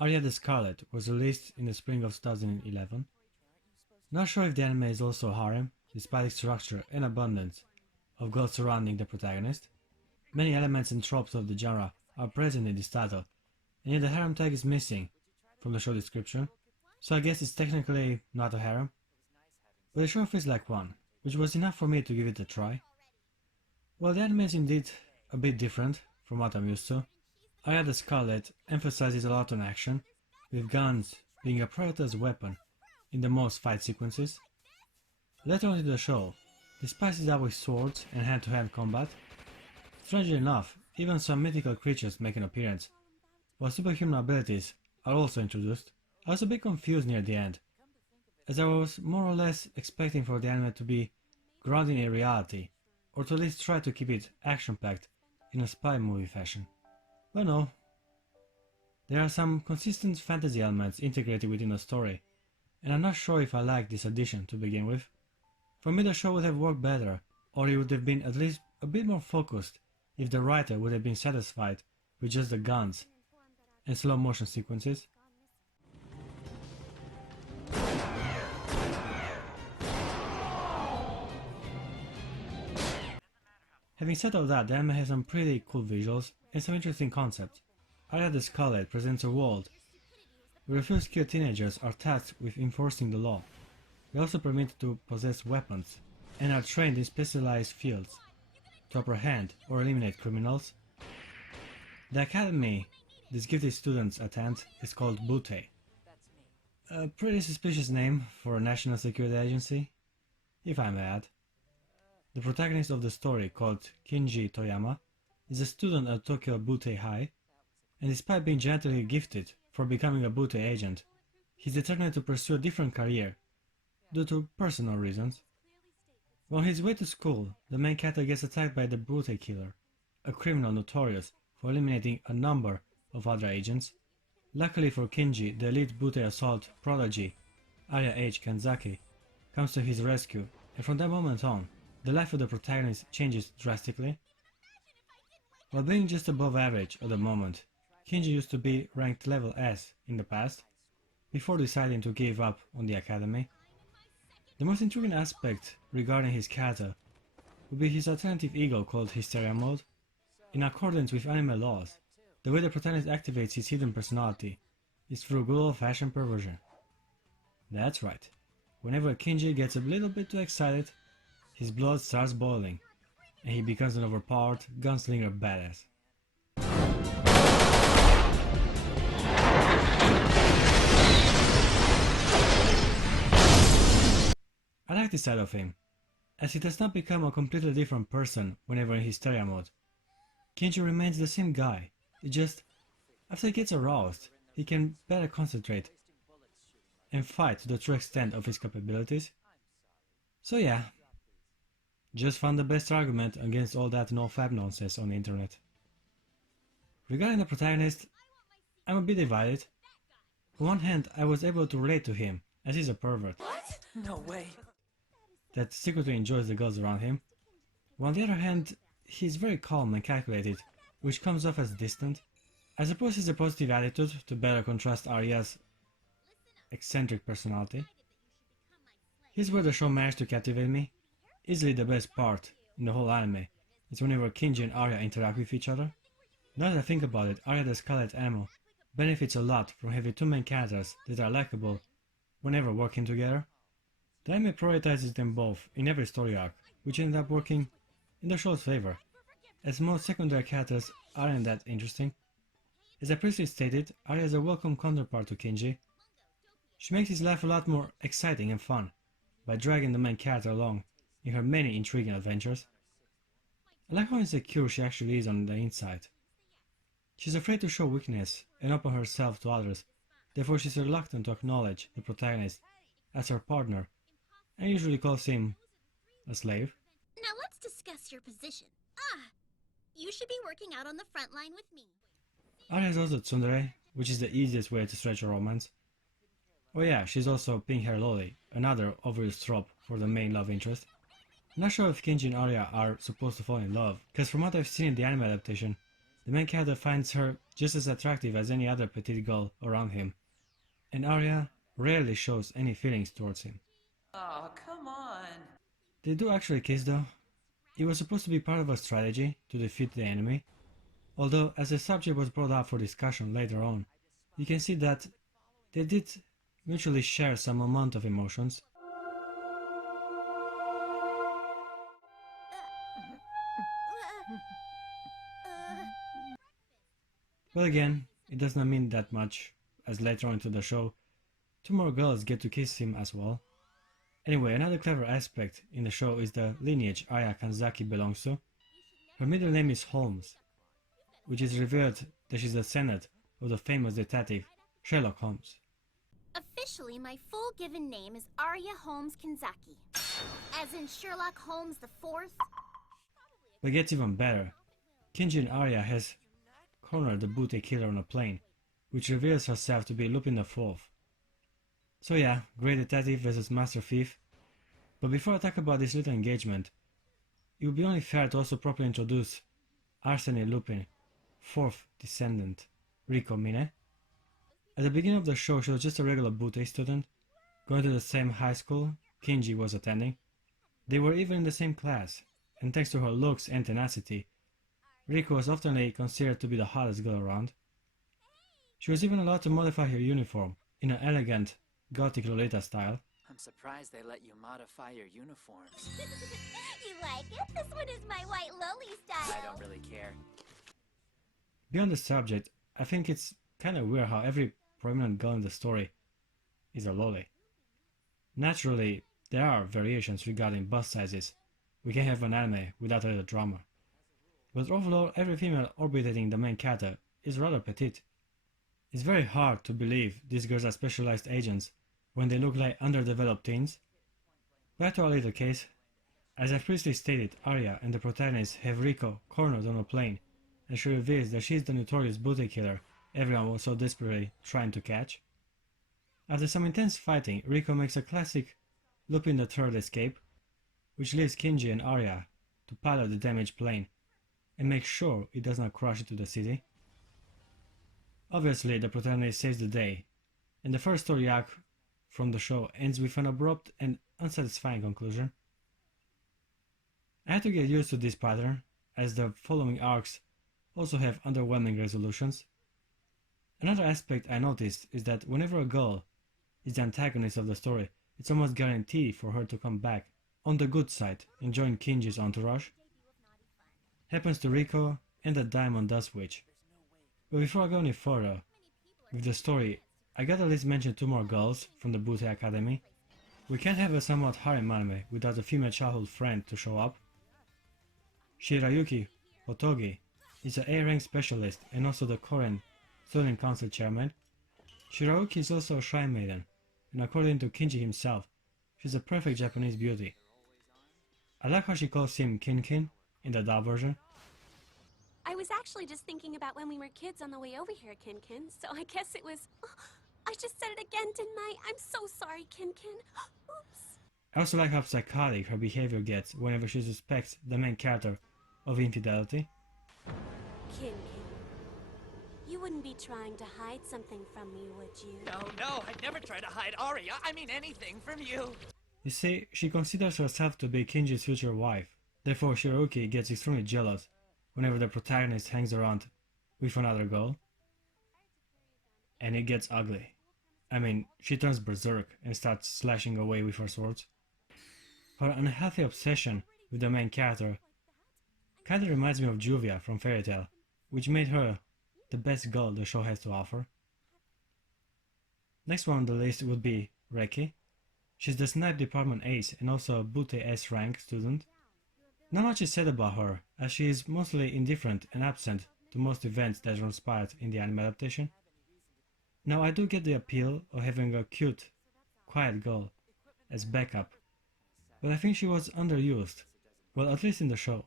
Aria the Scarlet was released in the spring of 2011. Not sure if the anime is also harem, despite its structure and abundance of girls surrounding the protagonist. Many elements and tropes of the genre are present in this title, and yet the harem tag is missing from the show description, so I guess it's technically not a harem. But the show feels like one, which was enough for me to give it a try. While the anime is indeed a bit different from what I'm used to, Aria the Scarlet emphasizes a lot on action, with guns being a priority weapon in the most fight sequences. Later on in the show, he spices up with swords and hand-to-hand combat. Strangely enough, even some mythical creatures make an appearance, while superhuman abilities are also introduced. I was a bit confused near the end, as I was more or less expecting for the anime to be grounded in reality, or to at least try to keep it action-packed in a spy movie fashion. But no, there are some consistent fantasy elements integrated within the story, and I'm not sure if I like this addition to begin with. For me the show would have worked better, or it would have been at least a bit more focused if the writer would have been satisfied with just the guns and slow motion sequences. Having said all that, the anime has some pretty cool visuals and some interesting concepts. Aria the Scarlet presents a world where a few skilled teenagers are tasked with enforcing the law. They are also permitted to possess weapons and are trained in specialized fields to apprehend or eliminate criminals. The academy these gifted students attend is called Butte, a pretty suspicious name for a national security agency, if I may add. The protagonist of the story, called Kinji Toyama, is a student at Tokyo Butte High, and despite being genetically gifted for becoming a Butte agent, he's determined to pursue a different career due to personal reasons. On his way to school, the main character gets attacked by the Butte Killer, a criminal notorious for eliminating a number of other agents. Luckily for Kinji, the elite Butte assault prodigy, Aria H. Kanzaki, comes to his rescue, and from that moment on, the life of the protagonist changes drastically. While being just above average at the moment, Kinji used to be ranked level S in the past, before deciding to give up on the academy. The most intriguing aspect regarding his character would be his alternative ego called Hysteria Mode. In accordance with anime laws, the way the protagonist activates his hidden personality is through good old-fashioned perversion. That's right, whenever Kinji gets a little bit too excited, his blood starts boiling, and he becomes an overpowered gunslinger badass. I like this side of him, as he does not become a completely different person whenever in hysteria mode. Kinji remains the same guy, it just, after he gets aroused, he can better concentrate and fight to the true extent of his capabilities. So yeah, just found the best argument against all that no-fab nonsense on the internet. Regarding the protagonist, I'm a bit divided. On one hand, I was able to relate to him, as he's a pervert. What? No way. That secretly enjoys the girls around him. While on the other hand, he's very calm and calculated, which comes off as distant. I suppose he's a positive attitude to better contrast Aria's eccentric personality. Here's where the show managed to captivate me. Easily the best part in the whole anime is whenever Kinji and Aria interact with each other. Now that I think about it, Aria the Scarlet Ammo benefits a lot from having two main characters that are likable whenever working together. The anime prioritizes them both in every story arc, which ended up working in the show's favor, as most secondary characters aren't that interesting. As I previously stated, Aria is a welcome counterpart to Kinji. She makes his life a lot more exciting and fun by dragging the main character along in her many intriguing adventures. I like how insecure she actually is on the inside. She's afraid to show weakness and open herself to others, therefore she's reluctant to acknowledge the protagonist as her partner and usually calls him a slave. Now let's discuss your position. You should be working out on the front line with me. Aria is also tsundere, which is the easiest way to stretch a romance. Oh yeah, she's also pink hair loli, another obvious trope for the main love interest. I'm not sure if Kinji and Aria are supposed to fall in love, because from what I've seen in the anime adaptation, The main character finds her just as attractive as any other petite girl around him, and Aria rarely shows any feelings towards him. Oh, come on. They do actually kiss though. It was supposed to be part of a strategy to defeat the enemy, although as the subject was brought up for discussion later on, you can see that they did mutually share some amount of emotions. Well, again, it does not mean that much, as later on into the show, two more girls get to kiss him as well. Anyway, another clever aspect in the show is the lineage Aya Kanzaki belongs to. Her middle name is Holmes, which is revealed that she's a descendant of the famous detective Sherlock Holmes. Officially, my full given name is Aria Holmes Kinzaki. As in Sherlock Holmes the Fourth. But it gets even better. Kinji Aria has cornered the booty killer on a plane, which reveals herself to be Lupin the Fourth. So yeah, great detective versus master thief. But before I talk about this little engagement, it would be only fair to also properly introduce Arsène Lupin, fourth descendant, Rico Mine. At the beginning of the show, she was just a regular booty student, going to the same high school Kinji was attending. They were even in the same class, and thanks to her looks and tenacity, Rico was often considered to be the hottest girl around. She was even allowed to modify her uniform in an elegant, gothic Lolita style. I'm surprised they let you modify your uniforms. You like it? This one is my white loli style. I don't really care. Beyond the subject, I think it's kinda weird how every prominent girl in the story is a loli. Naturally, there are variations regarding bust sizes. We can have an anime without a little drama. But overall, every female orbiting the main character is rather petite. It's very hard to believe these girls are specialized agents when they look like underdeveloped teens. Back to our little case. As I've previously stated, Aria and the protagonist have Rico cornered on a plane, and she reveals that she's the notorious booty killer everyone was so desperately trying to catch. After some intense fighting, Rico makes a classic Lupin the Third escape, which leaves Kinji and Aria to pilot the damaged plane and make sure it does not crash into the city. Obviously, the protagonist saves the day, and the first story arc from the show ends with an abrupt and unsatisfying conclusion. I had to get used to this pattern, as the following arcs also have underwhelming resolutions. Another aspect I noticed is that whenever a girl is the antagonist of the story, it's almost guaranteed for her to come back on the good side and join Kinji's entourage. Happens to Rico and the Diamond Dust Witch. But before I go any further with the story, I gotta at least mention two more girls from the Booty Academy. We can't have a somewhat harem anime without a female childhood friend to show up. Shirayuki Otogi is an A-rank specialist and also the Korean Student Council chairman. Shirayuki is also a shrine maiden, and according to Kinji himself, she's a perfect Japanese beauty. I like how she calls him Kin-Kin in the dub version. I was actually just thinking about when we were kids on the way over here, Kin-Kin, so I guess it was... Oh, I just said it again, didn't I? I'm so sorry, Kin-Kin. Oops. I also like how psychotic her behavior gets whenever she suspects the main character of infidelity. Kin-Kin, you wouldn't be trying to hide something from me, would you? No, I'd never try to hide Aria. I mean anything from you. You see, she considers herself to be Kinji's future wife. Therefore, Shirayuki gets extremely jealous whenever the protagonist hangs around with another girl. And it gets ugly. I mean, she turns berserk and starts slashing away with her swords. Her unhealthy obsession with the main character kinda reminds me of Juvia from Fairy Tail, which made her the best girl the show has to offer. Next one on the list would be Reki. She's the snipe department ace and also a Butte S rank student. Not much is said about her, as she is mostly indifferent and absent to most events that transpired in the anime adaptation. Now I do get the appeal of having a cute, quiet girl as backup, but I think she was underused, well, at least in the show.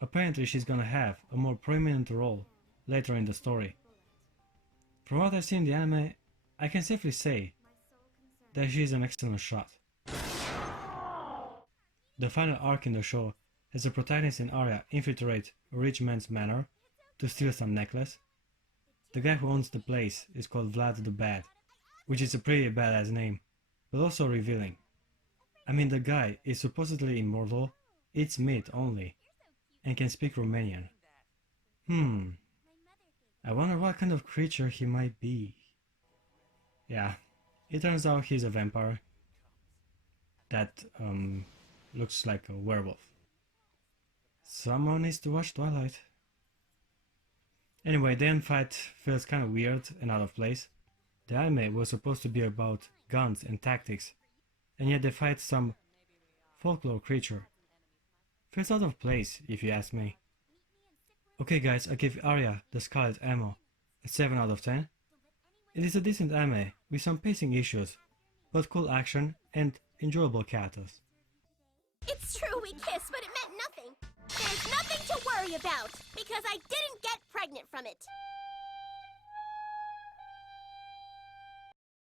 Apparently she's gonna have a more prominent role later in the story. From what I've seen in the anime, I can safely say that she is an excellent shot. The final arc in the show has the protagonist and Aria infiltrate a rich man's manor to steal some necklace. The guy who owns the place is called Vlad the Bad, which is a pretty badass name, but also revealing. I mean, the guy is supposedly immortal, eats meat only, and can speak Romanian. I wonder what kind of creature he might be. Yeah, it turns out he's a vampire that looks like a werewolf. Someone needs to watch Twilight. Anyway, the end fight feels kind of weird and out of place. The anime was supposed to be about guns and tactics, and yet they fight some folklore creature. Feels out of place, if you ask me. Okay guys, I give Aria the Scarlet Ammo a 7 out of 10. It is a decent anime with some pacing issues, but cool action and enjoyable characters. It's true we kissed, but it meant nothing. There's nothing to worry about, because I didn't get pregnant from it.